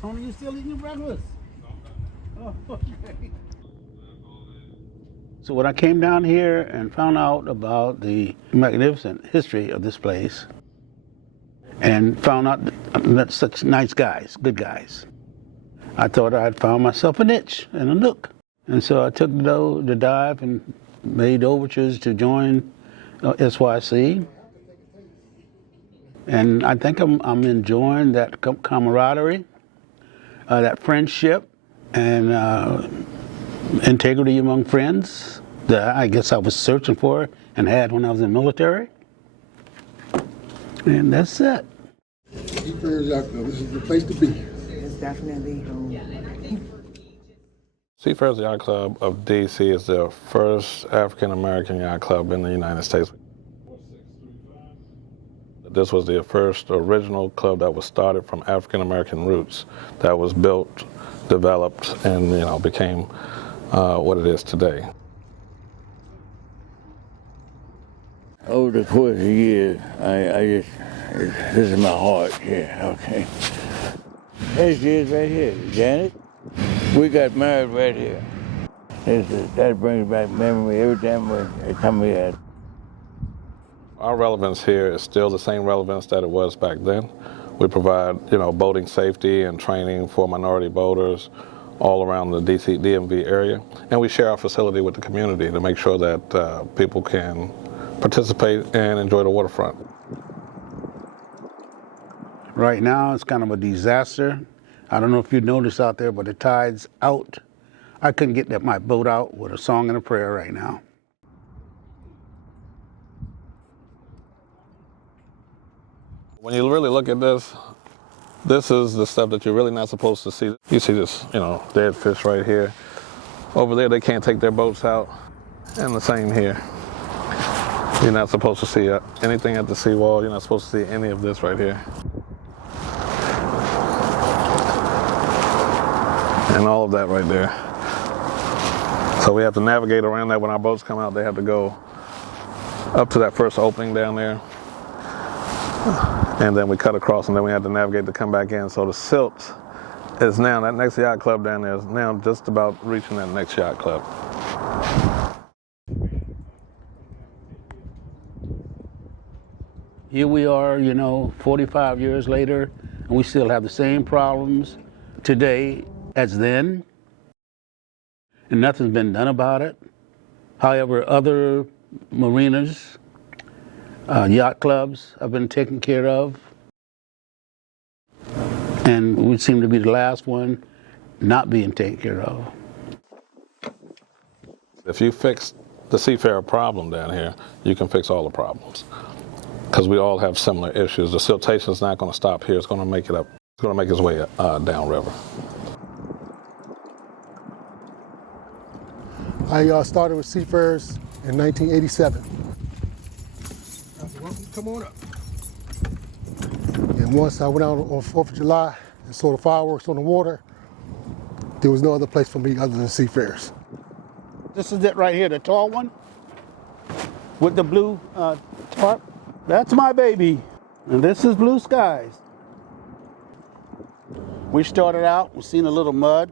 Tony, you still eating your breakfast? Oh, okay. So when I came down here and found out about the magnificent history of this place, and found out that such nice guys, good guys, I thought I'd found myself a niche and a nook. And so I took the dive and made overtures to join SYC. And I think I'm enjoying that camaraderie, that friendship, and integrity among friends that I guess I was searching for and had when I was in the military. And that's it. Seafarers Yacht Club, this is the place to be. It's definitely home. Seafarers Yacht Club of D.C. is the first African-American yacht club in the United States. This was the first original club that was started from African-American roots, that was built, developed, and became what it is today. Over the course of the years, this is my heart here, okay. There she is right here, Janet. We got married right here. That brings back memory every time I come here. Our relevance here is still the same relevance that it was back then. We provide, boating safety and training for minority boaters all around the DC DMV area. And we share our facility with the community to make sure that people can participate and enjoy the waterfront. Right now, it's kind of a disaster. I don't know if you noticed out there, but the tide's out. I couldn't get my boat out with a song and a prayer right now. When you really look at this is the stuff that you're really not supposed to see. You see this, dead fish right here. Over there, they can't take their boats out. And the same here. You're not supposed to see anything at the seawall. You're not supposed to see any of this right here. And all of that right there. So we have to navigate around that. When our boats come out, they have to go up to that first opening down there. And then we cut across, and then we have to navigate to come back in. So the silt is now, that next yacht club down there is now just about reaching that next yacht club. Here we are, 45 years later, and we still have the same problems today as then, and nothing's been done about it. However, other marinas, yacht clubs have been taken care of, and we seem to be the last one not being taken care of. If you fix the seafarer problem down here, you can fix all the problems. Because we all have similar issues. The siltation is not going to stop here. It's going to make it up. It's going to make its way downriver. I started with Seafarers in 1987. Come on up. And once I went out on 4th of July and saw the fireworks on the water, there was no other place for me other than Seafarers. This is it right here, the tall one with the blue tarp. That's my baby. And this is blue skies. We started out, we seen a little mud,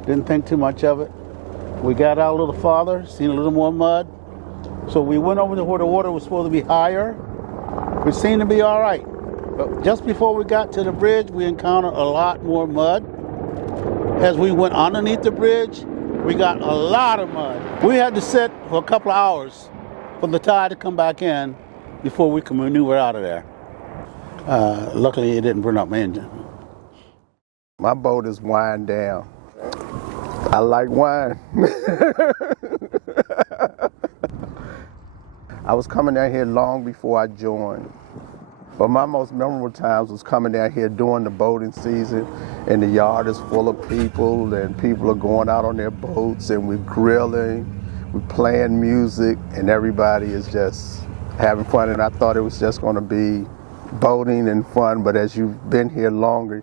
didn't think too much of it. We got out a little farther, seen a little more mud. So we went over to where the water was supposed to be higher. We seemed to be all right. But just before we got to the bridge, we encountered a lot more mud. As we went underneath the bridge, we got a lot of mud. We had to sit for a couple of hours for the tide to come back in before we could maneuver out of there. Luckily, it didn't burn up my engine. My boat is wine down. I like wine. I was coming down here long before I joined. But my most memorable times was coming down here during the boating season, and the yard is full of people, and people are going out on their boats, and we're grilling, we're playing music, and everybody is just having fun. And I thought it was just going to be boating and fun, but as you've been here longer,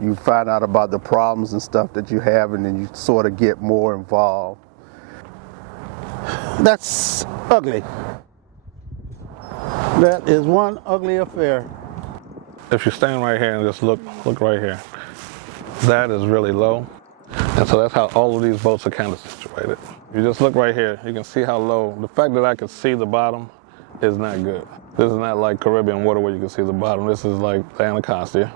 you find out about the problems and stuff that you have, and then you sort of get more involved. That's ugly. That is one ugly affair. If you stand right here and just look right here, That is really low. And so that's how all of these boats are kind of situated. You just look right here, you can see how low. The fact that I can see the bottom is not good. This is not like Caribbean water where you can see the bottom. This is like the Anacostia.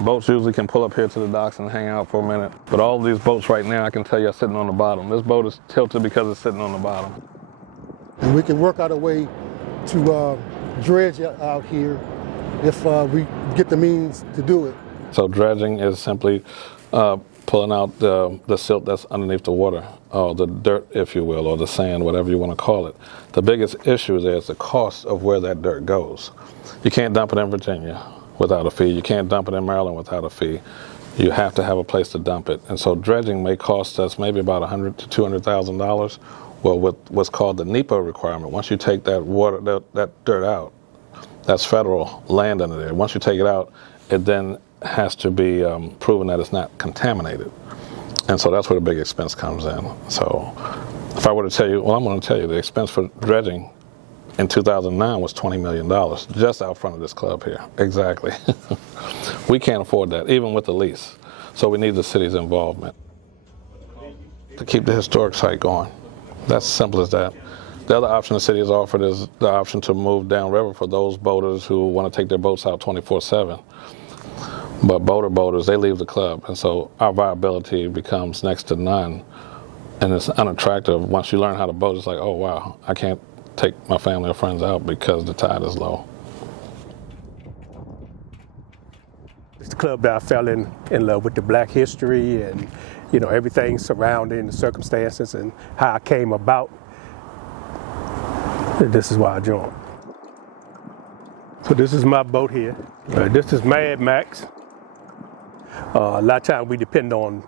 Boats usually can pull up here to the docks and hang out for a minute. But all of these boats right now, I can tell you, are sitting on the bottom. This boat is tilted because it's sitting on the bottom. And we can work out a way to dredge out here if we get the means to do it. So dredging is simply pulling out the silt that's underneath the water, or the dirt, if you will, or the sand, whatever you want to call it. The biggest issue there is the cost of where that dirt goes. You can't dump it in Virginia without a fee. You can't dump it in Maryland without a fee. You have to have a place to dump it. And so dredging may cost us maybe about $100,000 to $200,000. Well, with what's called the NEPA requirement, once you take that water, that dirt out, that's federal land under there. Once you take it out, it then has to be proven that it's not contaminated. And so that's where the big expense comes in. So if I were to tell you, well, I'm going to tell you the expense for dredging in 2009 was $20 million, just out front of this club here. Exactly. We can't afford that, even with the lease. So we need the city's involvement to keep the historic site going. That's as simple as that. The other option the city has offered is the option to move downriver for those boaters who want to take their boats out 24/7. But boaters, they leave the club, and so our viability becomes next to none, and it's unattractive. Once you learn how to boat, it's like, oh wow, I can't take my family or friends out because the tide is low. It's the club that I fell in love with, the black history and, you know, everything surrounding the circumstances and how I came about. This is why I joined. So this is my boat here. This is Mad Max. A lot of times we depend on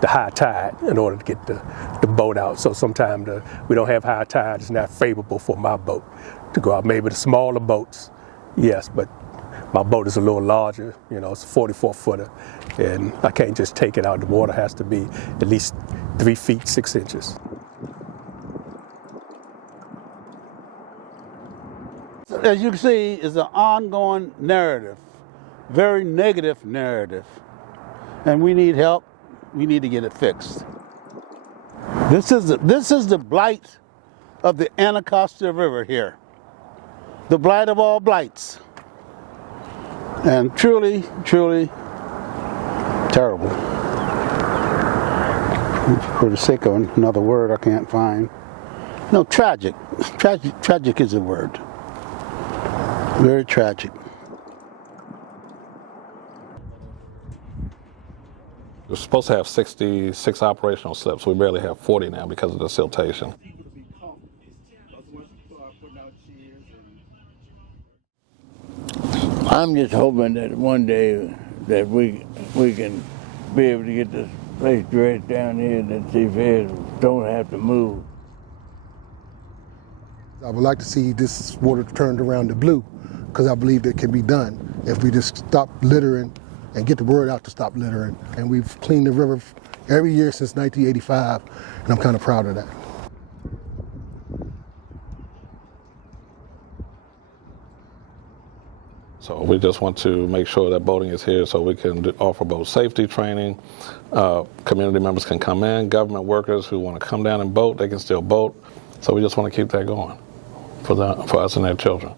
the high tide in order to get the boat out. So sometimes we don't have high tide. It's not favorable for my boat to go out. Maybe the smaller boats, yes, but my boat is a little larger. You know, it's a 44-footer, and I can't just take it out. The water has to be at least 3 feet 6 inches. As you can see, is an ongoing narrative, very negative narrative, and we need help. We need to get it fixed. This is the blight of the Anacostia River here, the blight of all blights, and truly, truly terrible. For the sake of another word I can't find. No, tragic. Tragic is the word. Very tragic. We're supposed to have 66 operational slips. We barely have 40 now because of the siltation. I'm just hoping that one day that we can be able to get this place dredged down here, that Seafarers don't have to move. I would like to see this water turned around to blue, because I believe that can be done if we just stop littering and get the word out to stop littering. And we've cleaned the river every year since 1985, and I'm kind of proud of that. So we just want to make sure that boating is here so we can offer boat safety training. Community members can come in. Government workers who want to come down and boat, they can still boat. So we just want to keep that going for us and their children.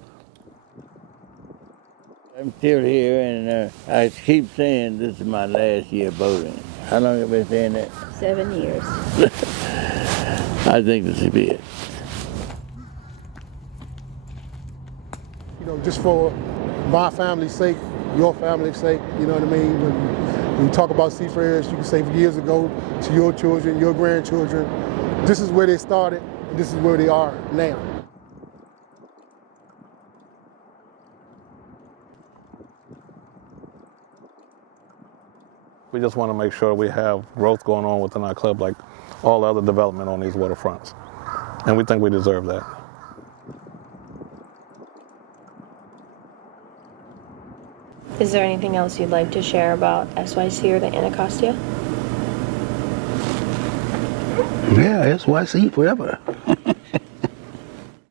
I'm still here, and I keep saying this is my last year boating. How long have I been saying that? 7 years. I think this will be it. You know, just for my family's sake, your family's sake, you know what I mean? When you talk about Seafarers, you can say years ago to your children, your grandchildren, this is where they started, and this is where they are now. We just want to make sure we have growth going on within our club like all other development on these waterfronts. And we think we deserve that. Is there anything else you'd like to share about SYC or the Anacostia? Yeah, SYC forever.